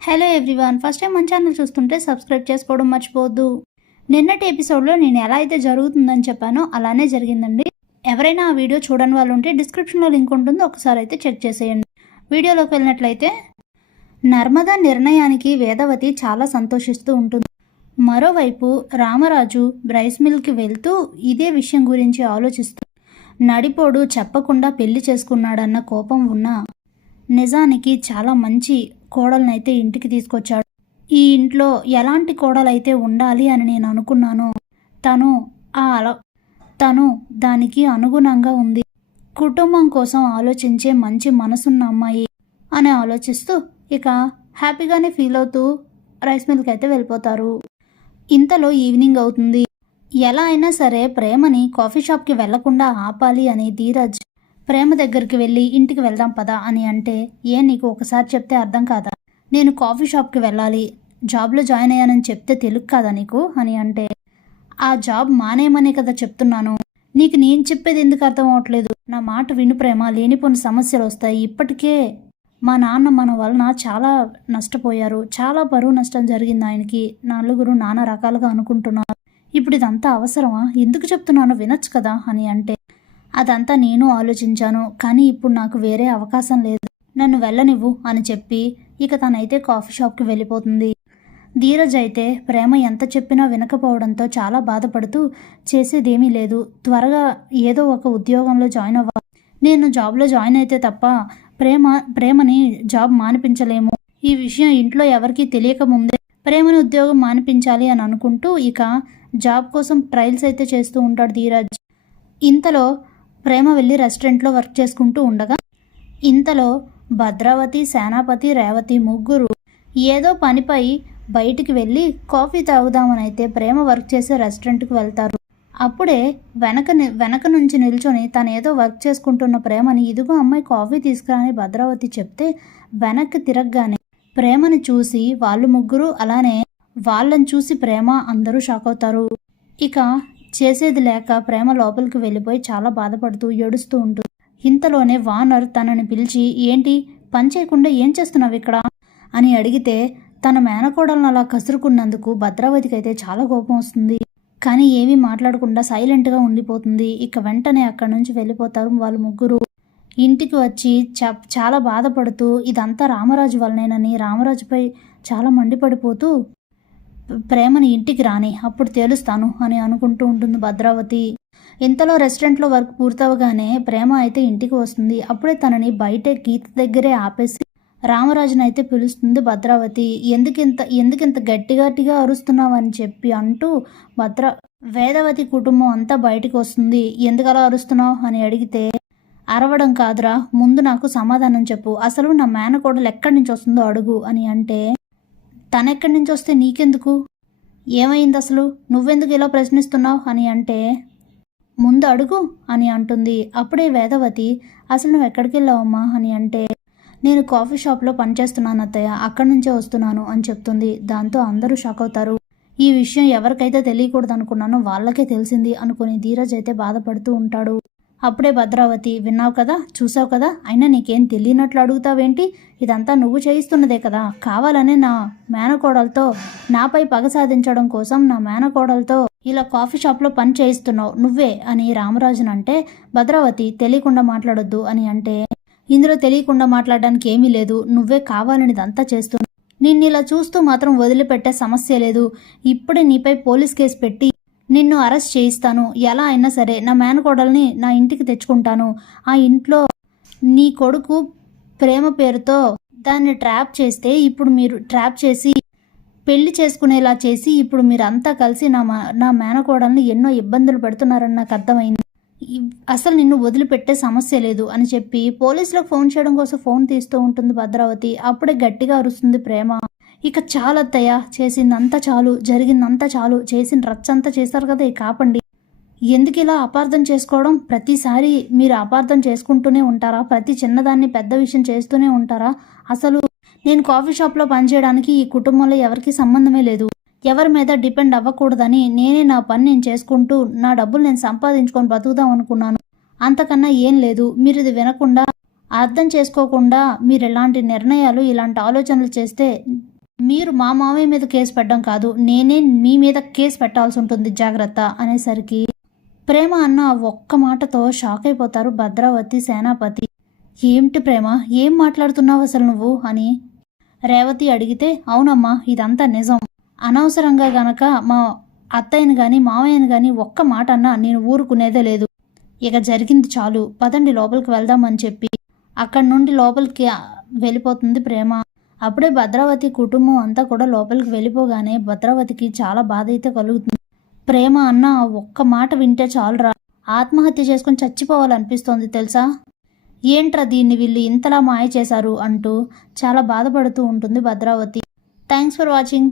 Hello everyone first time మన channel చూస్తుంటే subscribe చేసుకోవడం మర్చిపోవద్దు. నిన్నటి ఎపిసోడ్లో నేను ఎలా అయితే జరుగుతుందని చెప్పానో అలానే జరిగిందండి. ఎవరైనా ఆ వీడియో చూడని వాళ్ళు ఉంటే డిస్క్రిప్షన్లో లింక్ ఉంటుంది. ఒకసారి అయితే చెక్ చేసేయండి. వీడియోలోకి వెళ్ళినట్లయితే నర్మదా నిర్ణయానికి వేదవతి చాలా సంతోషిస్తూ ఉంటుంది. మరోవైపు రామరాజు బ్రైస్ మిల్కి వెళ్తూ ఇదే విషయం గురించి ఆలోచిస్తూ నడిపోడు చెప్పకుండా పెళ్ళి చేసుకున్నాడన్న కోపం ఉన్నా నిజానికి చాలా మంచి కోడలనైతే ఇంటికి తీసుకొచ్చాడు. ఈ ఇంట్లో ఎలాంటి కోడలైతే ఉండాలి అని నేను అనుకున్నాను తను ఆ అల తను దానికి అనుగుణంగా ఉంది. కుటుంబం కోసం ఆలోచించే మంచి మనసున్న అమ్మాయి అని ఆలోచిస్తూ ఇక హ్యాపీగానే ఫీల్ అవుతూ రైస్ మిల్కి అయితే వెళ్ళిపోతారు. ఇంతలో ఈవినింగ్ అవుతుంది. ఎలా అయినా సరే ప్రేమని కాఫీ షాప్కి వెళ్ళకుండా ఆపాలి అని ధీరజ్ ప్రేమ దగ్గరికి వెళ్ళి ఇంటికి వెళ్దాం పదా అని అంటే ఏ నీకు ఒకసారి చెప్తే అర్థం కాదా? నేను కాఫీ షాప్కి వెళ్ళాలి జాబ్లో జాయిన్ అయ్యానని చెప్తే తెలుగు కాదా నీకు? అని అంటే ఆ జాబ్ మానేయమనే కదా చెప్తున్నాను. నీకు నేను చెప్పేది ఎందుకు అర్థం అవ్వట్లేదు నా మాట విను ప్రేమ లేనిపోని సమస్యలు వస్తాయి. ఇప్పటికే మా నాన్న మన వలన చాలా నష్టపోయారు. చాలా బరువు నష్టం జరిగింది ఆయనకి. నలుగురు నానా రకాలుగా అనుకుంటున్నారు. ఇప్పుడు ఇదంతా అవసరమా? ఎందుకు చెప్తున్నాను వినొచ్చు కదా? అని అంటే అదంతా నేను ఆలోచించాను కానీ ఇప్పుడు నాకు వేరే అవకాశం లేదు. నన్ను వెళ్ళనివ్వు అని చెప్పి ఇక తనైతే కాఫీ షాప్కి వెళ్ళిపోతుంది. ధీరజ్ అయితే ప్రేమ ఎంత చెప్పినా వినకపోవడంతో చాలా బాధపడుతూ చేసేదేమీ లేదు. త్వరగా ఏదో ఒక ఉద్యోగంలో జాయిన్ అవ్వాలి. నేను జాబ్లో జాయిన్ అయితే తప్ప ప్రేమ ప్రేమని జాబ్ మానిపించలేము. ఈ విషయం ఇంట్లో ఎవరికీ తెలియక ముందే ప్రేమని ఉద్యోగం మానిపించాలి అని అనుకుంటూ ఇక జాబ్ కోసం ట్రయల్స్ అయితే చేస్తూ ఉంటాడు ధీరజ్. ఇంతలో ప్రేమ వెళ్ళి రెస్టారెంట్లో వర్క్ చేసుకుంటూ ఉండగా ఇంతలో భద్రావతి సేనాపతి రేవతి ముగ్గురు ఏదో పనిపై బయటికి వెళ్ళి కాఫీ తాగుదామని అయితే ప్రేమ వర్క్ చేసే రెస్టారెంట్కి వెళ్తారు. అప్పుడే వెనక వెనక నుంచి నిల్చొని తను ఏదో వర్క్ చేసుకుంటున్న ప్రేమని ఇదిగో అమ్మాయి కాఫీ తీసుకురాని భద్రావతి చెప్తే వెనక్కి తిరగగానే ప్రేమని చూసి వాళ్ళు ముగ్గురు అలానే వాళ్ళని చూసి ప్రేమ అందరూ షాక్ అవుతారు. ఇక చేసేది లేక ప్రేమ లోపలికి వెళ్ళిపోయి చాలా బాధపడుతూ ఏడుస్తూ ఉంటుంది ఇంతలోనే వానర్ తనని పిలిచి ఏంటి? పని చేయకుండా ఏం చేస్తున్నావు ఇక్కడ? అని అడిగితే తన మేనకోడలను అలా కసురుకున్నందుకు భద్రావతికి అయితే చాలా కోపం వస్తుంది. కానీ ఏమీ మాట్లాడకుండా సైలెంట్గా ఉండిపోతుంది. ఇక వెంటనే అక్కడి నుంచి వెళ్ళిపోతారు వాళ్ళు ముగ్గురు. ఇంటికి వచ్చి చ చాలా బాధపడుతూ ఇదంతా రామరాజు వల్లనేనని రామరాజుపై చాలా మండిపడిపోతూ ప్రేమని ఇంటికి రాని అప్పుడు తేలుస్తాను అని అనుకుంటూ ఉంటుంది భద్రావతి. ఇంతలో రెస్టారెంట్లో వర్క్ పూర్తవగానే ప్రేమ అయితే ఇంటికి వస్తుంది. అప్పుడే తనని బయట గీత దగ్గరే ఆపేసి రామరాజుని అయితే పిలుస్తుంది భద్రావతి. ఎందుకింత ఎందుకింత గట్టి గట్టిగా అరుస్తున్నావు అని చెప్పి అంటూ భద్ర వేదవతి కుటుంబం అంతా బయటికి వస్తుంది. ఎందుకలా అరుస్తున్నావు అని అడిగితే అరవడం కాదురా ముందు నాకు సమాధానం చెప్పు. అసలు నా మేనకోడలు ఎక్కడి నుంచి వస్తుందో అడుగు అని అంటే తనెక్కడి నుంచి వస్తే నీకెందుకు? ఏమైంది అసలు? నువ్వెందుకు ఇలా ప్రశ్నిస్తున్నావు అని అంటే ముందు అడుగు అని అంటుంది. అప్పుడే వేదవతి అసలు నువ్వు ఎక్కడికి వెళ్ళావమ్మా? అని అంటే నేను కాఫీ షాప్లో పనిచేస్తున్నాను అత్తయ్య. అక్కడి నుంచే వస్తున్నాను అని చెప్తుంది. దాంతో అందరూ షాక్ అవుతారు. ఈ విషయం ఎవరికైతే తెలియకూడదు అనుకున్నానో వాళ్ళకే తెలిసింది అనుకుని ధీరజ్ అయితే బాధపడుతూ ఉంటాడు. అప్పుడే భద్రావతి విన్నావు కదా చూసావు కదా అయినా నీకేం తెలియనట్లు అడుగుతావేంటి? ఇదంతా నువ్వు చేయిస్తున్నదే కదా. కావాలనే నా మేనకోడలతో నాపై పగ సాధించడం కోసం నా మేనకోడలతో ఇలా కాఫీ షాప్లో పని చేయిస్తున్నావు. నువ్వే అని రామరాజును అంటే భద్రావతి తెలియకుండా మాట్లాడొద్దు అని అంటే ఇందులో తెలియకుండా మాట్లాడడానికి ఏమీ లేదు. నువ్వే కావాలని ఇదంతా చేస్తున్నావు నిన్ను ఇలా చూస్తూ మాత్రం వదిలిపెట్టే సమస్య లేదు. ఇప్పుడే నీపై పోలీస్ కేసు పెట్టి నిన్ను అరెస్ట్ చేయిస్తాను. ఎలా అయినా సరే నా మేనకోడల్ని నా ఇంటికి తెచ్చుకుంటాను. ఆ ఇంట్లో నీ కొడుకు ప్రేమ పేరుతో దాన్ని ట్రాప్ చేస్తే ఇప్పుడు మీరు ట్రాప్ చేసి పెళ్ళి చేసుకునేలా చేసి ఇప్పుడు మీరంతా కలిసి నా మా నా మేనకోడల్ని ఎన్నో ఇబ్బందులు పెడుతున్నారని నాకు అర్థమైంది. అసలు నిన్ను వదిలిపెట్టే సమస్య లేదు అని చెప్పి పోలీసులకు ఫోన్ చేయడం కోసం ఫోన్ తీస్తూ ఉంటుంది భద్రావతి. అప్పుడే గట్టిగా అరుస్తుంది ప్రేమ. ఇక చాలత్తయ్య చేసిందంతా చాలు జరిగిందంతా చాలు చేసిన రచ్చంతా చేస్తారు కదా ఇక కాపండి ఎందుకు ఇలా అపార్థం చేసుకోవడం? ప్రతిసారి మీరు అపార్థం చేసుకుంటూనే ఉంటారా? ప్రతి చిన్నదాన్ని పెద్ద విషయం చేస్తూనే ఉంటారా? అసలు నేను కాఫీ షాప్లో పనిచేయడానికి ఈ కుటుంబంలో ఎవరికీ సంబంధమే లేదు. ఎవరి మీద డిపెండ్ అవ్వకూడదని నేనే నా పని నేను చేసుకుంటూ నా డబ్బులు నేను సంపాదించుకొని బతుకుదాం అనుకున్నాను. అంతకన్నా ఏం లేదు మీరు ఇది వినకుండా అర్థం చేసుకోకుండా మీరు ఇలాంటి నిర్ణయాలు ఇలాంటి ఆలోచనలు చేస్తే మీరు మా మామయ్య మీద కేసు పెట్టడం కాదు నేనే మీ మీద కేసు పెట్టాల్సి ఉంటుంది జాగ్రత్త అనేసరికి ప్రేమ అన్న ఒక్క మాటతో షాక్ అయిపోతారు భద్రావతి సేనాపతి. ఏమిటి ప్రేమ? ఏం మాట్లాడుతున్నావు అసలు నువ్వు? అని రేవతి అడిగితే అవునమ్మా ఇదంతా నిజం. అనవసరంగా గనక మా అత్తయ్యని కానీ మామయ్యని కానీ ఒక్క మాట అన్నా నేను ఊరుకునేదే లేదు. ఇక జరిగింది చాలు. పదండి లోపలికి వెళ్దామని చెప్పి. అక్కడి నుండి లోపలికి వెళ్ళిపోతుంది ప్రేమ. అప్పుడే భద్రావతి కుటుంబం అంతా కూడా లోపలికి వెళ్ళిపోగానే భద్రావతికి చాలా బాధ అయితే కలుగుతుంది. ప్రేమ అన్న ఒక్క మాట వింటే చాలురా. ఆత్మహత్య చేసుకుని చచ్చిపోవాలనిపిస్తోంది తెలుసా? ఏంట్రా దీన్ని వీళ్ళు ఇంతలా మాయ చేశారు అంటూ చాలా బాధపడుతూ ఉంటుంది భద్రావతి. Thanks for watching.